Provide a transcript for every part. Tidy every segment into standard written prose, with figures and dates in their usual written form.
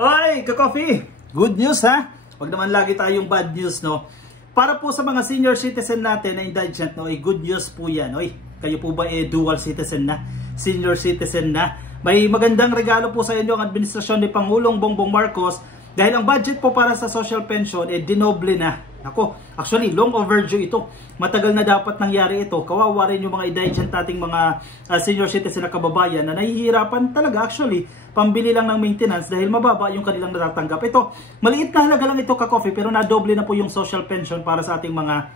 Oy, ka-coffee! Good news ha? Wag naman lagi tayong bad news, no? Para po sa mga senior citizen natin na indigent, no? Good news po yan. Oy, kayo po ba dual citizen na? Senior citizen na? May magandang regalo po sa inyo ang administrasyon ni Pangulong Bongbong Marcos dahil ang budget po para sa social pension dinoble na. Ako, actually, long overdue ito. Matagal na dapat nangyari ito. Kawawa rin yung mga indigent nating mga senior citizen na kababayan na nahihirapan talaga actually pambili lang ng maintenance dahil mababa yung kanilang natatanggap. Ito, maliit na halaga lang ito ka-coffee pero nadoble na po yung social pension para sa ating mga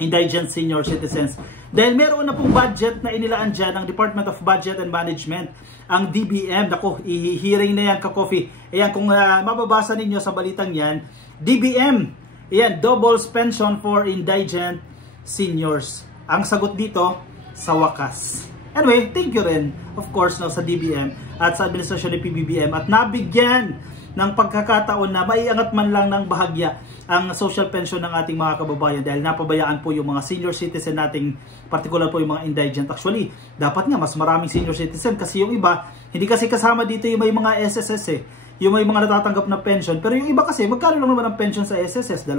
indigent senior citizens. Dahil meron na pong budget na inilaan dyan ng Department of Budget and Management, ang DBM. Ako, i-hearing na yan ka-coffee. Ayan, kung mababasa ninyo sa balitang yan, DBM. Ayan, double pension for indigent seniors. Ang sagot dito, sa wakas. Anyway, thank you rin, of course, no, sa DBM at sa administrasyon ni PBBM at nabigyan ng pagkakataon na maiangat man lang ng bahagya ang social pension ng ating mga kababayan dahil napabayaan po yung mga senior citizen nating, particular po yung mga indigent. Actually, dapat nga mas maraming senior citizen kasi yung iba, hindi kasi kasama dito yung may mga SSS yung may mga natatanggap na pension. Pero yung iba kasi, magkano lang naman ang pension sa SSS? 2,000.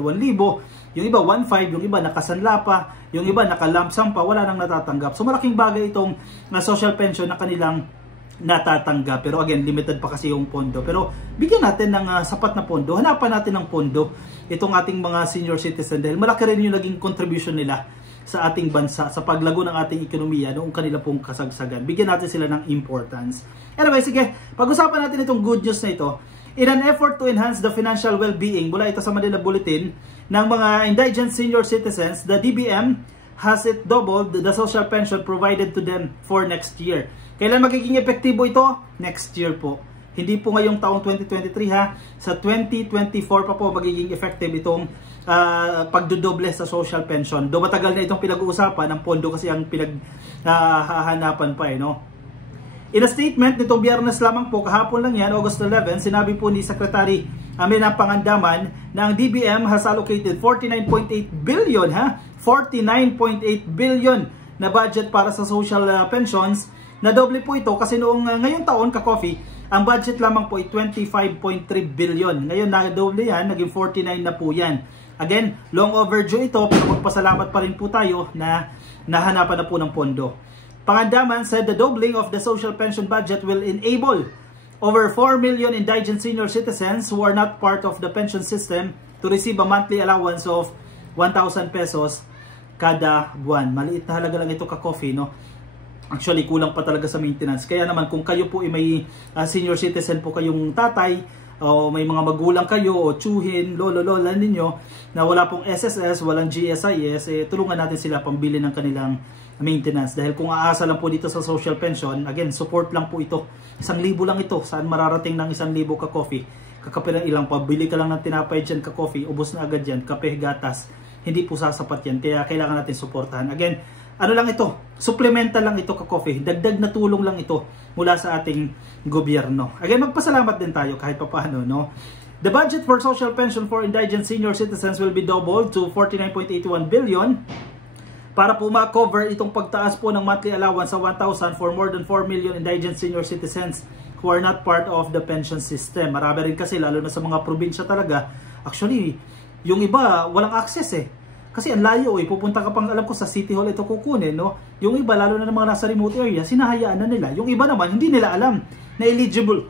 Yung iba, 1,500. Yung iba, nakasanla pa. Yung iba, nakalump sum pa. Wala nang natatanggap. So, malaking bagay itong social pension na kanilang natatanggap. Pero again, limited pa kasi yung pondo. Pero bigyan natin ng sapat na pondo. Hanapan natin ng pondo itong ating mga senior citizen dahil malaki rin yung naging contribution nila sa ating bansa, sa paglago ng ating ekonomiya noong kanila pong kasagsagan. Bigyan natin sila ng importance. Anyway, sige, pag-usapan natin itong good news na ito. In an effort to enhance the financial well-being, mula ito sa Manila Bulletin, ng mga indigent senior citizens, the DBM has it doubled the social pension provided to them for next year. Kailan magiging epektibo ito? Next year po. Hindi po ngayong taong 2023 ha. Sa 2024 pa po magiging effective itong pagdodoble sa social pension. Do matagal na itong pinag-uusapan, ang pondo kasi ang pinaghahanapan pa no. In a statement nitong Biyernes lamang po, kahapon lang yan, August 11, sinabi po ni Secretary Amina Pangandaman na ang DBM has allocated 49.8 billion 49.8 billion na budget para sa social pensions. Nadoble po ito kasi noong ngayong taon ka-coffee, ang budget lamang po ay 25.3 billion. Ngayon nadoble yan, naging 49 na po yan. Again, long overdue ito pero magpasalamat pa rin po tayo na nahanapan na po ng pondo. Pangandaman said the doubling of the social pension budget will enable over 4 million indigent senior citizens who are not part of the pension system to receive a monthly allowance of 1,000 pesos kada buwan. Maliit na halaga lang ito ka-coffee, no? Actually, kulang pa talaga sa maintenance. Kaya naman kung kayo po ay may senior citizen po kayong tatay, o may mga magulang kayo, o tsuhin, lolo-lola ninyo, na wala pong SSS, walang GSIS, tulungan natin sila pambili ng kanilang maintenance. Dahil kung aasa lang po dito sa social pension, again, support lang po ito. 1,000 lang ito. Saan mararating ng 1,000 ka-coffee? Kakape ng ilang, pabili ka lang ng tinapay dyan ka-coffee, ubos na agad yan, kape, gatas. Hindi po sasapat yan. Kaya kailangan natin suportahan. Again, ano lang ito? Supplemental lang ito ka-coffee. Dagdag na tulong lang ito mula sa ating gobyerno. Again, magpasalamat din tayo kahit papaano, no? The budget for social pension for indigent senior citizens will be doubled to 49.81 billion para po ma-cover itong pagtaas po ng monthly allowance sa 1,000 for more than 4 million indigent senior citizens who are not part of the pension system. Marami rin kasi, lalo na sa mga probinsya talaga. Actually, yung iba walang access Kasi ang layo pupunta ka pang, alam ko, sa City Hall ito kukunin, no? Yung iba, lalo na ng mga nasa remote area, sinahayaan na nila. Yung iba naman, hindi nila alam na eligible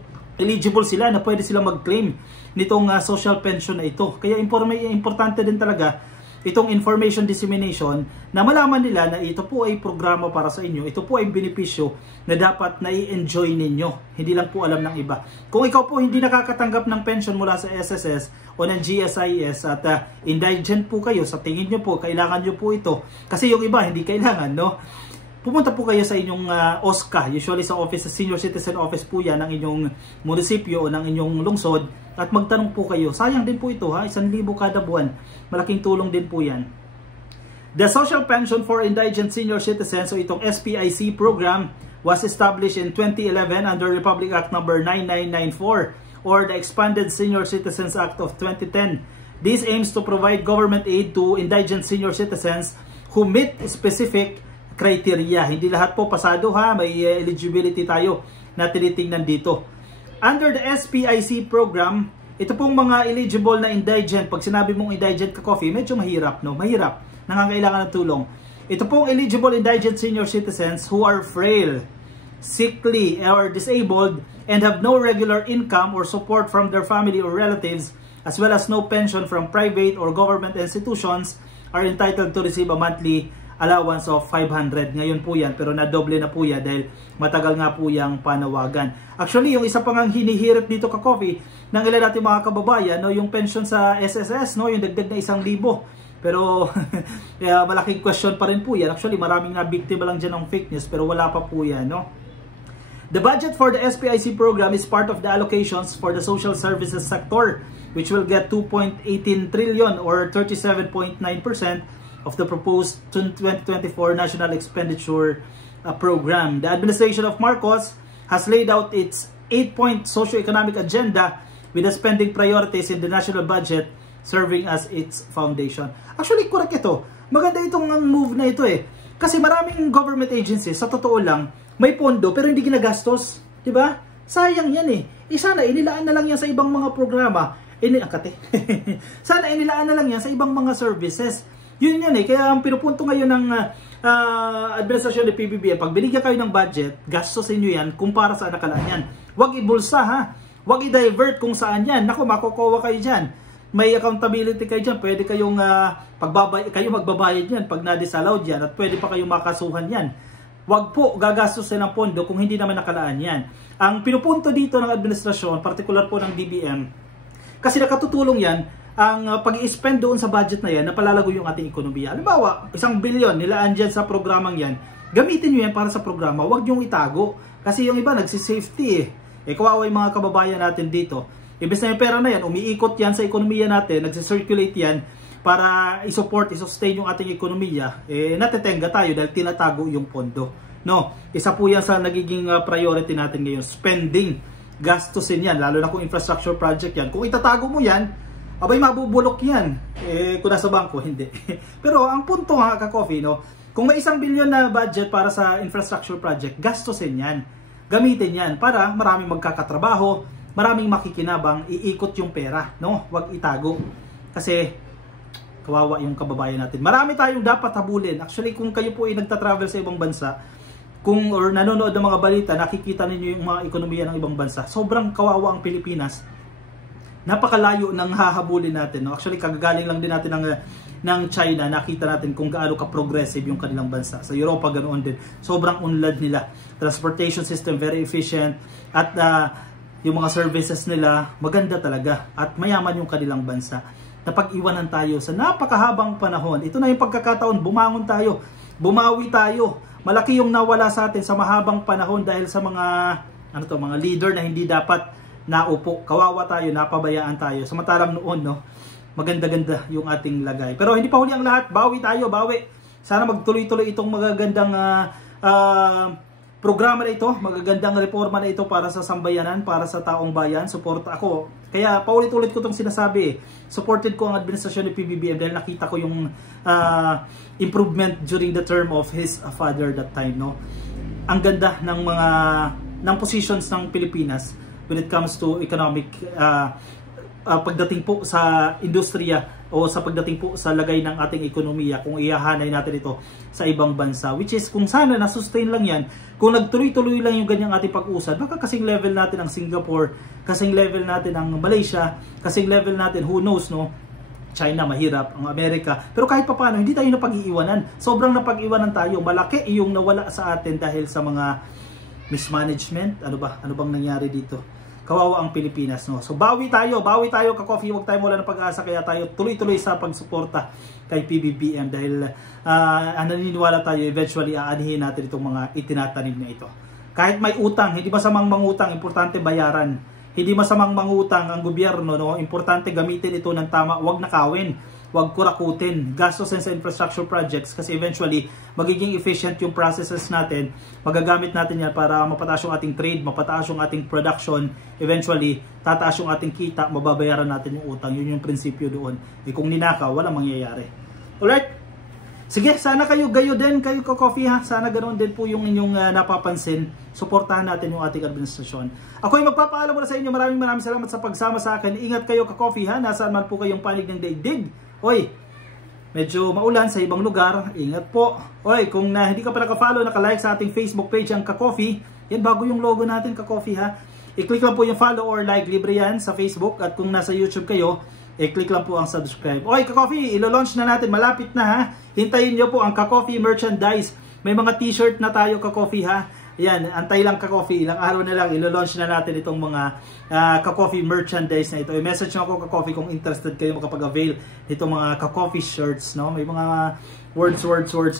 sila, na pwede sila mag-claim nitong social pension na ito. Kaya importante din talaga itong information dissemination na malaman nila na ito po ay programa para sa inyo. Ito po ay benepisyo na dapat na-i-enjoy ninyo. Hindi lang po alam ng iba. Kung ikaw po hindi nakakatanggap ng pension mula sa SSS o ng GSIS at indigent po kayo, sa tingin nyo po, kailangan nyo po ito. Kasi yung iba hindi kailangan, no? Pumunta po kayo sa inyong OSCA, usually sa office, sa senior citizen office po yan ng inyong munisipyo o ng inyong lungsod, at magtanong po kayo. Sayang din po ito 1,000 kada buwan. Malaking tulong din po yan. The Social Pension for Indigent Senior Citizens o itong SPIC program was established in 2011 under Republic Act No. 9994 or the Expanded Senior Citizens Act of 2010. This aims to provide government aid to indigent senior citizens who meet specific criteria. Hindi lahat po pasado may eligibility tayo na tinitingnan dito. Under the SPIC program, ito pong mga eligible na indigent, pag sinabi mong indigent ka coffee, medyo mahirap, no? Mahirap, nangangailangan ng tulong. Ito pong eligible indigent senior citizens who are frail, sickly, or disabled, and have no regular income or support from their family or relatives, as well as no pension from private or government institutions, are entitled to receive a monthly allowance of 500. Ngayon po yan, pero nadoble na po yan dahil matagal nga po yung panawagan. Actually, yung isa pang hinihirit dito ka coffee ng ilan natin mga kababayan, no, yung pension sa SSS, no, yung dagdag na 1,000. Pero malaking question pa rin po yan. Actually, maraming na biktima lang dyan ng fake news, pero wala pa po yan, no. The budget for the SPIC program is part of the allocations for the social services sector, which will get 2.18 trillion or 37.9% of the proposed 2024 National Expenditure Program. The administration of Marcos has laid out its 8-point socio-economic agenda with the spending priorities in the national budget serving as its foundation. Actually, correct ito. Maganda itong move na ito eh. Kasi maraming government agencies, sa totoo lang, may pondo pero hindi ginagastos. Diba? Sayang yan eh. Sana inilaan na lang yan sa ibang mga programa. Sana inilaan na lang yan sa ibang mga services. Yun yan eh. Kaya ang pinupunto ngayon ng administrasyon ng PBBM, pag binigyan kayo ng budget, gastos sa inyo yan kung para saan nakalaan yan. Huwag ibulsa ha. Huwag i-divert kung saan yan. Naku, makukuha kayo dyan. May accountability kayo dyan. Pwede kayong kayo magbabayad yan pag na-disallowed yan at pwede pa kayong makasuhan yan. Huwag po gagastusin ng pondo kung hindi naman nakalaan yan. Ang pinupunto dito ng administrasyon, particular po ng DBM, kasi nakatutulong yan ang pag-i-spend doon sa budget na yan na palalago yung ating ekonomiya. Halimbawa, 1 billion nilaan dyan sa programang yan, gamitin nyo yan para sa programa, huwag nyo itago. Kasi yung iba nagsisafety eh. Kawawa yung mga kababayan natin dito. Ibig na yung pera na yan, umiikot yan sa ekonomiya natin, nagsisirculate yan para i-support, i-sustain yung ating ekonomiya. Natetenga tayo dahil tinatago yung pondo. No, isa po yan sa nagiging priority natin ngayon, spending, gastusin yan, lalo na kung infrastructure project yan. Kung itatago mo yan, abay mabubulok yan. Kung nasa bangko, hindi. Pero ang punto nga ka-coffee, no, kung may 1 billion na budget para sa infrastructure project, gastusin yan. Gamitin yan para maraming magkakatrabaho, maraming makikinabang, iikot yung pera, no? Huwag itago. Kasi kawawa yung kababayan natin. Marami tayong dapat habulin. Actually, kung kayo po ay nagta-travel sa ibang bansa, or nanonood ng mga balita, nakikita ninyo yung mga ekonomiya ng ibang bansa. Sobrang kawawa ang Pilipinas. Napakalayo ng hahabulin natin, no? Actually, kagagaling lang din natin ng China, nakita natin kung gaano ka-progressive yung kanilang bansa. Sa Europa, ganoon din. Sobrang unlad nila. Transportation system, very efficient. At yung mga services nila, maganda talaga. At mayaman yung kanilang bansa. Napag-iwanan tayo sa napakahabang panahon. Ito na yung pagkakataon, bumangon tayo. Bumawi tayo. Malaki yung nawala sa atin sa mahabang panahon dahil sa mga, mga leader na hindi dapat naupo. Kawawa tayo, napabayaan tayo. Samantalang noon, no, maganda-ganda yung ating lagay. Pero hindi pa huli ang lahat. Bawi tayo, bawi. Sana magtuloy-tuloy itong magagandang programa na ito, magagandang reforma na ito para sa sambayanan, para sa taong bayan. Support ako. Kaya paulit-ulit ko itong sinasabi. Supported ko ang administrasyon ni PBBM dahil nakita ko yung improvement during the term of his father that time, no. Ang ganda ng positions ng Pilipinas when it comes to economic pagdating po sa industriya o sa pagdating po sa lagay ng ating ekonomiya, kung ihahanay natin ito sa ibang bansa, which is kung sana na-sustain lang yan, kung nagtuloy-tuloy lang yung ganyang ating pag-usad, baka kasing level natin ang Singapore, kasing level natin ang Malaysia, kasing level natin, who knows, no, China mahirap, ang Amerika, pero kahit pa paano, hindi tayo napag-iiwanan, sobrang napag-iwanan tayo, malaki yung nawala sa atin dahil sa mga mismanagement. Ano bang nangyari dito? Kawawa ang Pilipinas, no? So bawi tayo ka-coffee, huwag tayo wala ng pag-asa, kaya tayo tuloy-tuloy sa pagsuporta kay PBBM dahil naniniwala tayo eventually aanihin natin itong mga itinatanim na ito. Kahit may utang, hindi masamang mangutang, importante bayaran. Hindi masamang mangutang ang gobyerno, no? Importante gamitin ito ng tama, huwag nakawin, huwag kurakutin, gastusin sa infrastructure projects kasi eventually magiging efficient yung processes natin, magagamit natin yan para mapataas yung ating trade, mapataas yung ating production, eventually tataas yung ating kita, mababayaran natin yung utang. Yun yung prinsipyo doon. Kung ninakaw, walang mangyayari. Alright? Sige, sana kayo gayo din, kayo ka-coffee ha. Sana ganoon din po yung inyong napapansin. Suportahan natin yung ating administrasyon. Ako ay magpapaalam muna sa inyo. Maraming salamat sa pagsama sa akin. Ingat kayo ka-coffee ha. Nasaan man po kayong panig ng daigdig. Oy, medyo maulan sa ibang lugar. Ingat po. Oy, kung hindi ka pa naka-follow, naka-like sa ating Facebook page ang ka-coffee. Yan, bago yung logo natin, ka-coffee ha. I-click lang po yung follow or like, libre yan sa Facebook. At kung nasa YouTube kayo, i-click lang po ang subscribe. Okay, ka-coffee, ilo-launch na natin. Malapit na ha. Hintayin nyo po ang ka-coffee merchandise. May mga t-shirt na tayo ka-coffee ha. Ayan, antay lang ka-coffee. Ilang araw na lang, ilo-launch na natin itong mga ka-coffee merchandise na ito. I-message nyo ako ka-coffee kung interested kayo makapag-avail nitong mga ka-coffee shirts. No? May mga words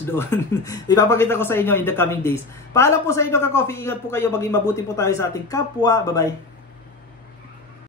doon. Ipapakita ko sa inyo in the coming days. Paalam po sa inyo ka-coffee. Ingat po kayo. Maging mabuti po tayo sa ating kapwa. Bye-bye.